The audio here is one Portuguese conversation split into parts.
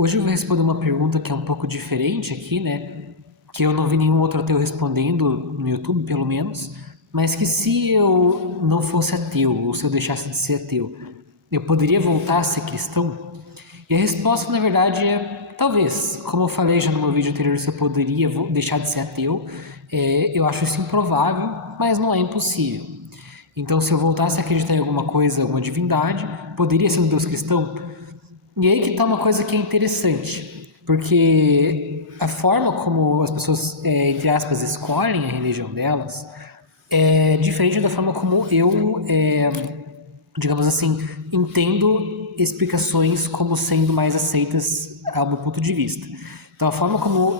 Hoje eu vou responder uma pergunta que é um pouco diferente aqui, né? Que eu não vi nenhum outro ateu respondendo no YouTube, pelo menos, mas que se eu não fosse ateu, ou se eu deixasse de ser ateu, eu poderia voltar a ser cristão? E a resposta, na verdade, é talvez. Como eu falei já no meu vídeo anterior, se eu poderia deixar de ser ateu, eu acho isso improvável, mas não é impossível. Então, se eu voltasse a acreditar em alguma coisa, alguma divindade, poderia ser um Deus cristão? E aí que tá uma coisa que é interessante, porque a forma como as pessoas, entre aspas, escolhem a religião delas é diferente da forma como eu, digamos assim, entendo explicações como sendo mais aceitas ao meu ponto de vista. Então, a forma como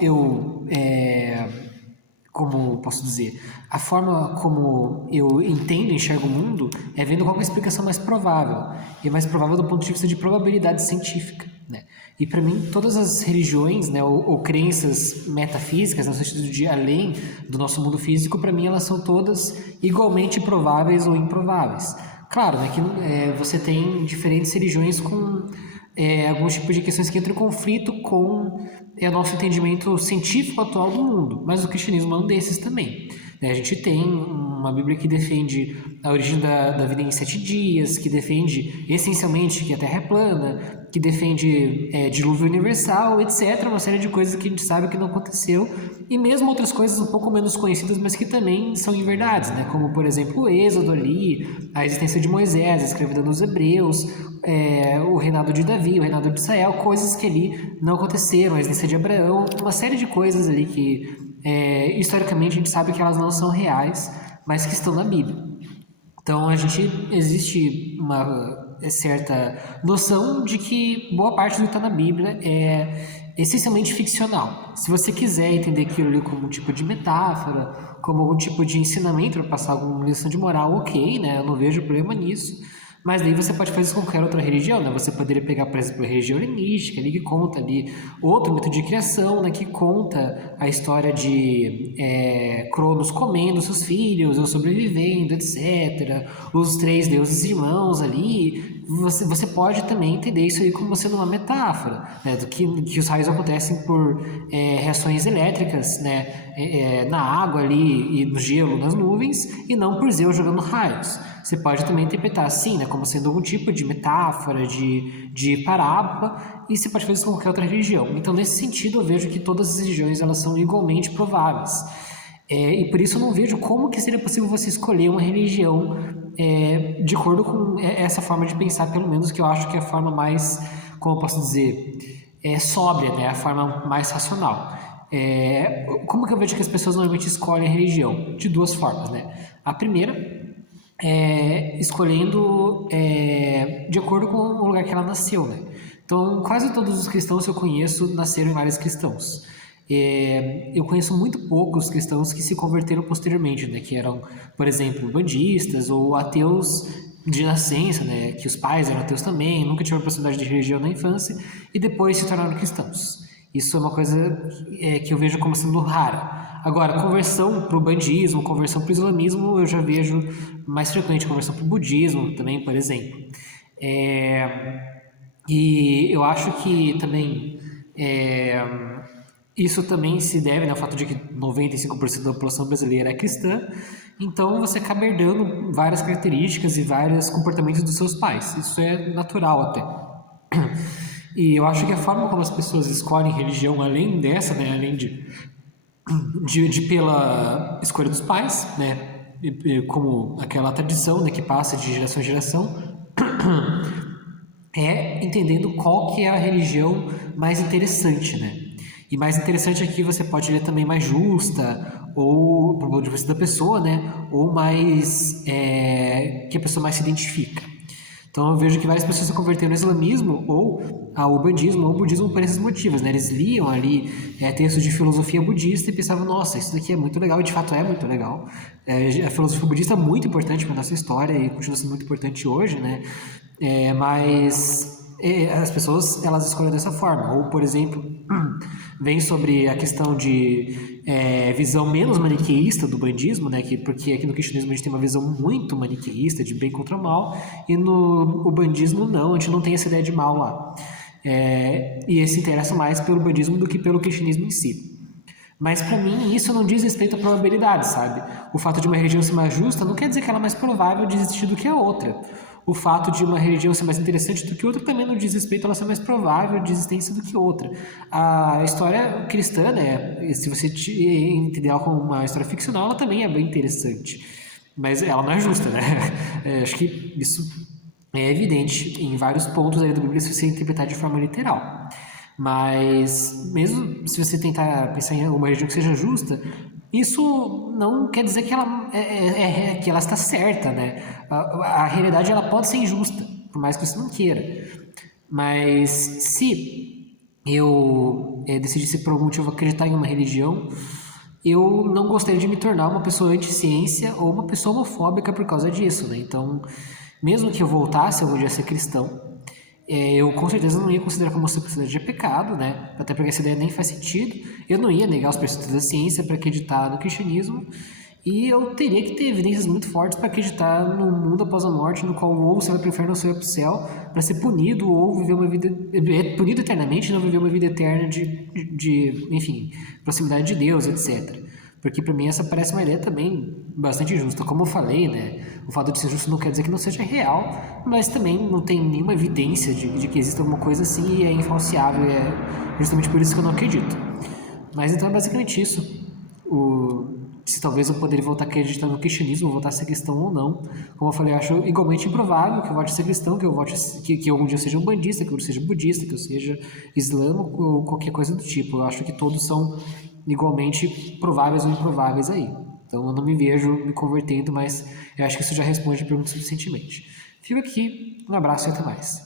como posso dizer, a forma como eu entendo e enxergo o mundo é vendo qual é a explicação mais provável, e mais provável do ponto de vista de probabilidade científica, né? E para mim, todas as religiões, né, ou crenças metafísicas, no sentido de além do nosso mundo físico, para mim elas são todas igualmente prováveis ou improváveis. Claro, né, que você tem diferentes religiões com alguns tipos de questões que entram em conflito com o nosso entendimento científico atual do mundo, mas o cristianismo é um desses também. Né? A gente tem uma Bíblia que defende a origem da vida em 7 dias, que defende essencialmente que a Terra é plana, que defende dilúvio universal, etc. Uma série de coisas que a gente sabe que não aconteceu, e mesmo outras coisas um pouco menos conhecidas, mas que também são inverdades, né? Como, por exemplo, o Êxodo ali, a existência de Moisés, a escravidão dos hebreus, o reinado de Davi, o reinado de Israel, coisas que ali não aconteceram, a existência de Abraão, uma série de coisas ali que historicamente a gente sabe que elas não são reais, mas que estão na Bíblia. Então existe uma certa noção de que boa parte do que está na Bíblia é essencialmente ficcional. Se você quiser entender aquilo ali como um tipo de metáfora, como algum tipo de ensinamento para passar alguma lição de moral, ok, né? Eu não vejo problema nisso. Mas daí você pode fazer isso com qualquer outra religião, né? Você poderia pegar, por exemplo, a religião helenística, ali que conta ali outro mito de criação, né? Que conta a história de Cronos comendo seus filhos, ou sobrevivendo, etc. Os três deuses irmãos ali. Você pode também entender isso aí como sendo uma metáfora, né? Do que os raios acontecem por reações elétricas, né? Na água ali e no gelo, nas nuvens, e não por Zeus jogando raios. Você pode também interpretar assim, né, como sendo algum tipo de metáfora, de parábola, e você pode fazer isso com qualquer outra religião. Então, nesse sentido, eu vejo que todas as religiões elas são igualmente prováveis. E por isso eu não vejo como que seria possível você escolher uma religião de acordo com essa forma de pensar, pelo menos que eu acho que é a forma mais, como eu posso dizer, sóbria, né, a forma mais racional. Como que eu vejo que as pessoas normalmente escolhem a religião? De duas formas, né? A primeira escolhendo de acordo com o lugar que ela nasceu, né? Então, quase todos os cristãos que eu conheço nasceram em lares cristãos. Eu conheço muito poucos cristãos que se converteram posteriormente, né? Que eram, por exemplo, bandistas ou ateus de nascença, né? Que os pais eram ateus também, nunca tiveram possibilidade de religião na infância e depois se tornaram cristãos. Isso é uma coisa que eu vejo como sendo rara. Agora, conversão para o bandismo, conversão para o islamismo, eu já vejo mais frequente conversão para o budismo também, por exemplo. E eu acho que também isso também se deve, né, ao fato de que 95% da população brasileira é cristã, então você acaba herdando várias características e vários comportamentos dos seus pais. Isso é natural até. E eu acho que a forma como as pessoas escolhem religião, além dessa, né, além de pela escolha dos pais, né, como aquela tradição, né, que passa de geração em geração, entendendo qual que é a religião mais interessante, né? E mais interessante aqui você pode ler também mais justa, ou do ponto de vista da pessoa, né? Ou mais que a pessoa mais se identifica. Então eu vejo que várias pessoas se converteram ao islamismo ou ao budismo ou ao budismo por esses motivos, né? Eles liam ali textos de filosofia budista e pensavam, nossa, isso daqui é muito legal, e de fato é muito legal. A filosofia budista é muito importante para a nossa história e continua sendo muito importante hoje, né? Mas as pessoas elas escolhem dessa forma. Ou, por exemplo, vem sobre a questão de visão menos maniqueísta do budismo, né? Porque aqui no cristianismo a gente tem uma visão muito maniqueísta de bem contra mal, e no budismo não, a gente não tem essa ideia de mal lá. e se interessam mais pelo budismo do que pelo cristianismo em si. Mas para mim isso não diz respeito à probabilidade, sabe? O fato de uma religião ser mais justa não quer dizer que ela é mais provável de existir do que a outra. O fato de uma religião ser mais interessante do que outra também não diz respeito a ela ser mais provável de existência do que outra. A história cristã, né, se você entender ela como uma história ficcional, ela também é bem interessante. Mas ela não é justa, né? Acho que isso é evidente em vários pontos aí da Bíblia se você interpretar de forma literal. Mas, mesmo se você tentar pensar em alguma religião que seja justa, isso não quer dizer que que ela está certa, né? A realidade ela pode ser injusta, por mais que você não queira. Mas se eu decidisse por algum motivo acreditar em uma religião, eu não gostaria de me tornar uma pessoa anti-ciência ou uma pessoa homofóbica por causa disso, né? Então, mesmo que eu voltasse algum dia a ser cristão, eu com certeza não ia considerar que a homossexualidade é pecado, né? Até porque essa ideia nem faz sentido. Eu não ia negar os preceitos da ciência para acreditar no cristianismo. E eu teria que ter evidências muito fortes para acreditar no mundo após a morte, no qual ou você vai para o inferno ou você vai para o céu, para ser punido ou viver uma vida. Punido eternamente, não viver uma vida eterna enfim, proximidade de Deus, etc. Porque para mim essa parece uma ideia também bastante justa. Como eu falei, né? O fato de ser justo não quer dizer que não seja real, mas também não tem nenhuma evidência de que exista alguma coisa assim e é infalciável. É justamente por isso que eu não acredito. Mas então é basicamente isso. Se talvez eu poderia voltar a acreditar no cristianismo, voltar a ser cristão ou não. Como eu falei, eu acho igualmente improvável que eu volte a ser cristão, que eu que algum dia eu seja um bandista, que eu seja budista, que eu seja islâmico ou qualquer coisa do tipo. Eu acho que todos são igualmente prováveis ou improváveis aí. Então eu não me vejo me convertendo, mas eu acho que isso já responde a pergunta suficientemente. Fico aqui, um abraço e até mais.